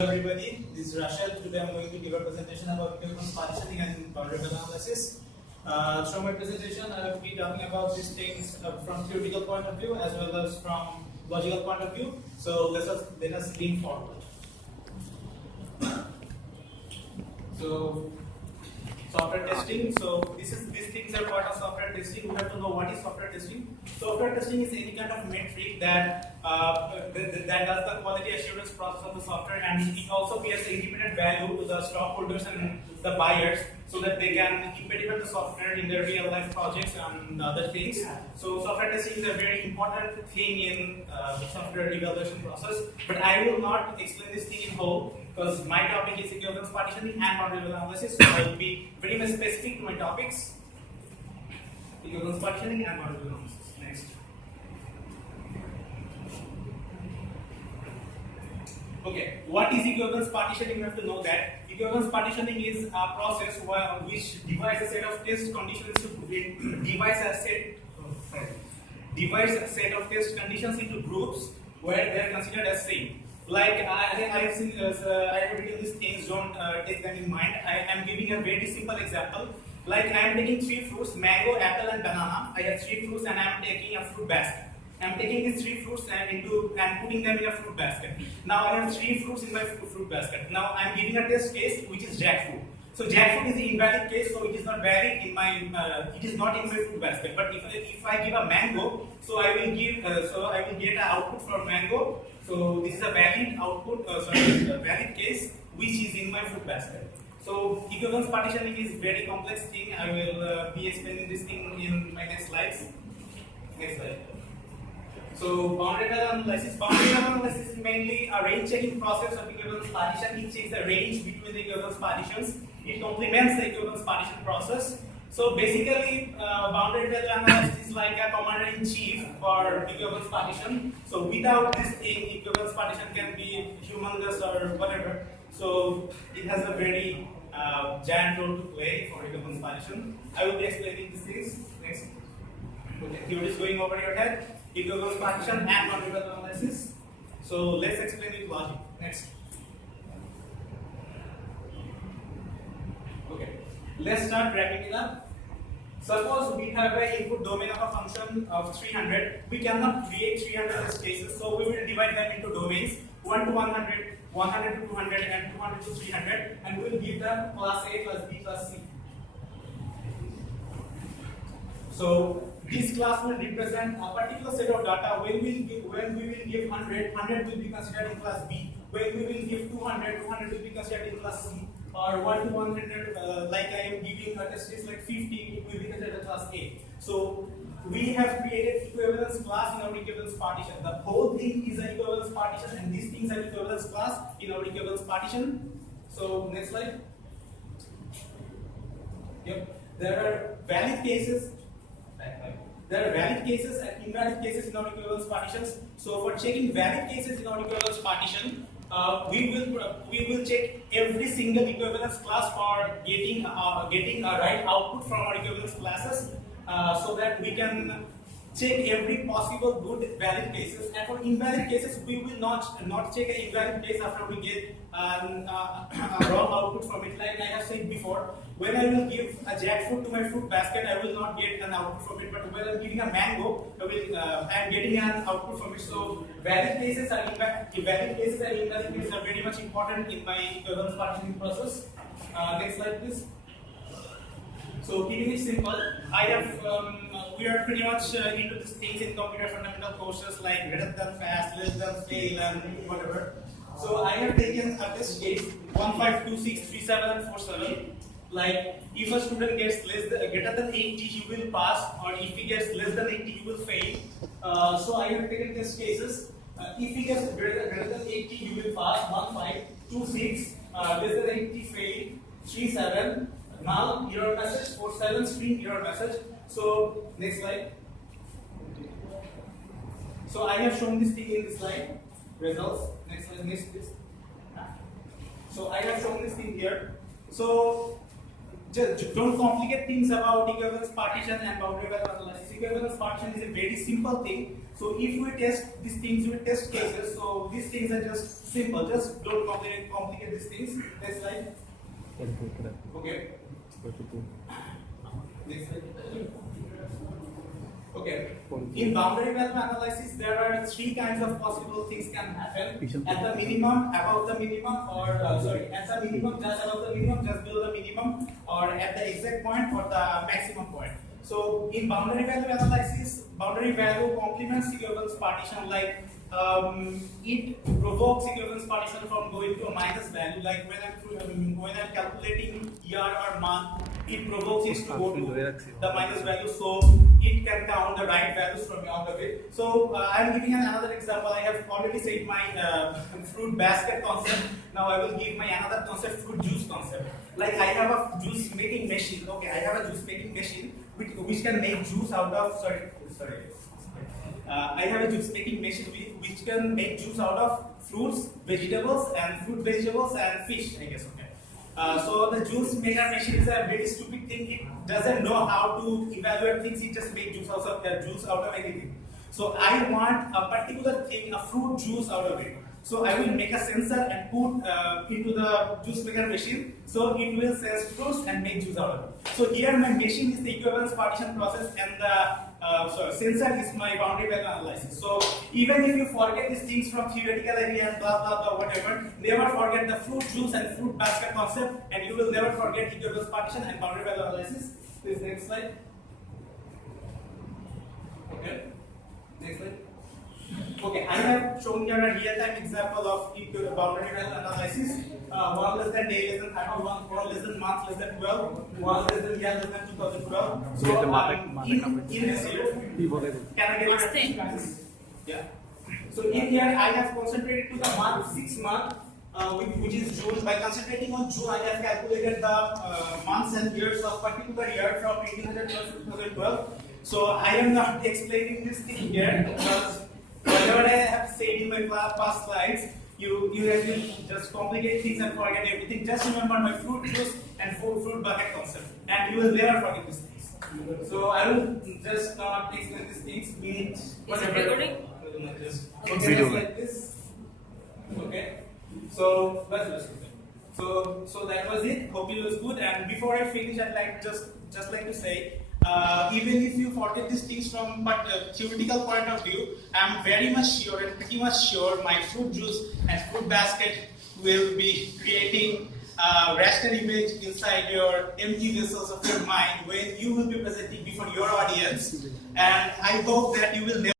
Everybody, this is Rashad. Today I'm going to give a presentation about equivalence partitioning and boundary value analysis. Through my presentation, I will be talking about these things from theoretical point of view as well as from logical point of view. So let us lean forward. So software testing. So these things are part of software testing. We have to know what is software testing. Software testing is any kind of metric that that does the quality assurance process of the software, and it also gives the independent value to the stockholders and the buyers, so that they can implement the software in their real life projects and other things. So software testing is a very important thing in the software evaluation process. But I will not explain this thing in whole, because my topic is equivalence partitioning and boundary value analysis. So I will be very much specific to my topics: equivalence partitioning and boundary value analysis. Next. Okay, what is equivalence partitioning? You have to know that equivalence partitioning is a process which divides a set of test conditions divides a set of test conditions into groups where they are considered as same. Like I have seen, I have written these things. Don't take them in mind. I am giving a very simple example. Like I am taking three fruits: mango, apple, and banana. I have three fruits, and I am taking a fruit basket. I am taking these three fruits and putting them in a fruit basket. Now I have three fruits in my fruit basket. Now I am giving a test case which is jackfruit. So jackfruit is the invalid case, so it is not valid in my it is not in my fruit basket. But if I give a mango, so I will get an output for mango. So this is a valid output, valid case which is in my fruit basket. So equivalence partitioning is very complex thing. I will be explaining this thing in my next slides. Next slide. So boundary value analysis. Boundary value analysis is mainly a range checking process of equivalence partition. It checks the range between the equivalence partitions. It complements the equivalence partition process. So basically, boundary value analysis is like a commander-in-chief for equivalence partition. So without this thing, equivalence partition can be humongous or whatever. So it has a very giant role to play for equivalence partition. I will be explaining these things next. Okay, here it is going over your head. Equivalence partition and boundary value analysis. So let's explain it logic. Next. Okay, let's start wrapping it up. Suppose we have an input domain of a function of 300. We cannot create 300 test cases, so we will divide them into domains: 1 to 100, 100 to 200, and 200 to 300, and we will give them class A plus B plus C. So this class will represent a particular set of data. When we will give 100, 100 will be considered in class B. When we will give 200, 200 will be considered in class C. Or 1 to 100, like I am giving a test case like 50, it will be considered class A. So we have created equivalence class in our equivalence partition. The whole thing is an equivalence partition, and these things are equivalence class in our equivalence partition. So next slide. Yep. There are valid cases. There are valid cases and invalid cases in our equivalence partitions. So for checking valid cases in our equivalence partition, we will check every single equivalence class for getting a right output from our equivalence classes, so that we can check every possible good valid cases. And for invalid cases, we will not check an invalid case after we get a wrong output from it. Like I have said before, when I will give a jackfruit to my fruit basket, I will not get an output from it. But when I am giving a mango, I am getting an output from it. So valid cases and invalid cases are very much important in my equivalence partitioning process. Next slide, please. So keeping it simple, we are pretty much into these things in computer fundamental courses like greater than fast, less than fail, and whatever. So I have taken a test case 1, 5, 2, 6, 3, 7, 4, 7. Like if a student gets greater than 80, he will pass, or if he gets less than 80, he will fail. So I have taken test cases. If he gets greater than 80, he will pass. 1, 5, 2, 6, less than 80, fail. 3, 7. Now error message. 4, 7, screen error message. So next slide. So I have shown this thing in this slide. Results. Next slide. Next please. So I have shown this thing here. So just don't complicate things about equivalence partition and boundary value analysis. Equivalence partition is a very simple thing. So if we test these things with test cases, so these things are just simple. Just don't complicate these things. Next slide. Okay. Next slide. Okay. In boundary value analysis, there are three kinds of possible things can happen. At the minimum, above the minimum, or at the minimum, just above the minimum, just below the minimum, or at the exact point or the maximum point. So in boundary value analysis, boundary value complements equivalence partition, like it provokes equivalence partition from going to a minus value. Like when I'm calculating year or month, it provokes it to go to the minus value, so it can count the right values from out of it. So I'm giving another example. I have already said my fruit basket concept. Now I will give my another concept, fruit juice concept. Like I have a juice making machine. Okay, I have a juice making machine which can make juice out of I have a juice making machine which can make juice out of fruits, vegetables, and vegetables and fish, I guess. Okay. So the juice maker machine is a very stupid thing. It doesn't know how to evaluate things. It just makes juice out of anything. So I want a particular thing, a fruit juice out of it. So I will make a sensor and put into the juice maker machine. So it will sense fruits and make juice out of it. So here my machine is the equivalence partition process, and the sensor is my boundary value analysis. So even if you forget these things from theoretical area and blah blah blah whatever, never forget the fruit juice and fruit basket concept, and you will never forget equivalence partition and boundary value analysis. Please next slide. Okay. Next slide. Okay, I have shown here a real-time example of boundary value analysis. 1 less than day less than 31, 4 less than month less than 12, 1 less than year less than 2012. So in this year, can I get your yeah. So in here I have concentrated to the month 6 month, which is June. By concentrating on June, I have calculated the months and years of particular year from 1812 to 2012. So I am not explaining this thing here because whatever I have said in my past slides, you will just complicate things and forget everything. Just remember my fruit juice and fruit bucket concept, and you will never forget these things. So I will just not explain these things. Is it recording? Okay, like this. Okay. So so that was it. Hope it was good. And before I finish, I'd like just like to say, even if you forget these things from theoretical point of view, I'm very much sure and pretty much sure my fruit juice and fruit basket will be creating a raster image inside your empty vessels of your mind when you will be presenting before your audience. And I hope that you will never